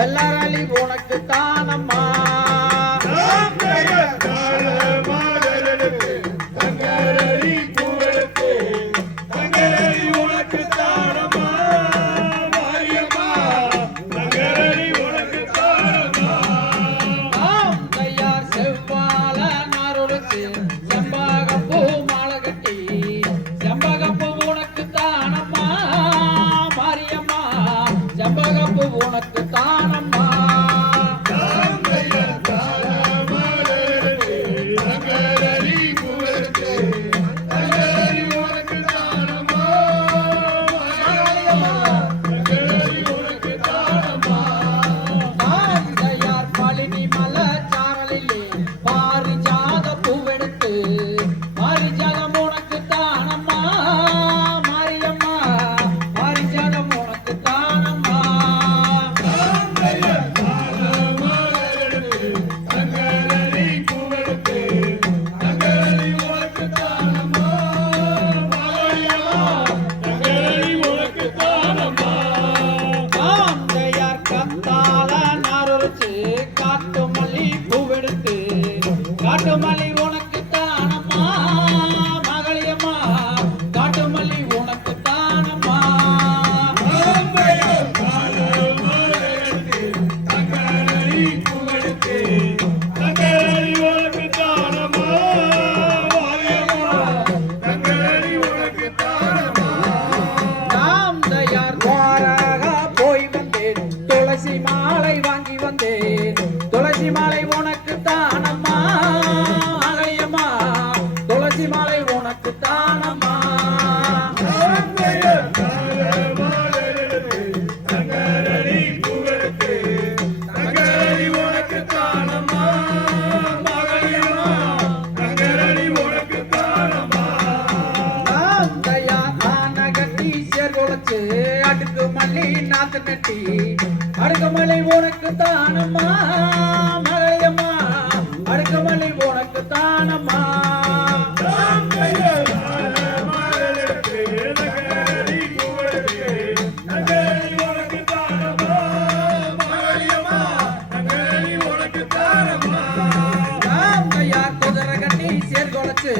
வெள்ளரளி உனக்கு தானம்மா உனக்கு தானம்மா பழனி மலை சாரலிலே பாரிஜாத பூவெடுத்து பாரிஜாதம் உனக்கு தானம்மா மாரியம்மா பாரிஜாதம் உனக்கு தானம்மா காட்டுமல்லி உனக்கு தானம்மா மகளியம்மா காட்டுமல்லி உனக்கு தானம்மா நாம் தயார் மாறாக போய் வந்தேன் துளசி மாலை வாங்கி வந்தேன் துளசி மாலை உனக்கு தானம்மா துளசி மாலை உனக்கு தானம்மா அடுக்கு மல்லி நாத்து நட்டி அடுக்கு மல்லி உனக்கு தானம்மா மலையம்மா அடுக்கு மல்லி உனக்கு தானம்மா குதிரை கட்டி சேர்கொலைச்சு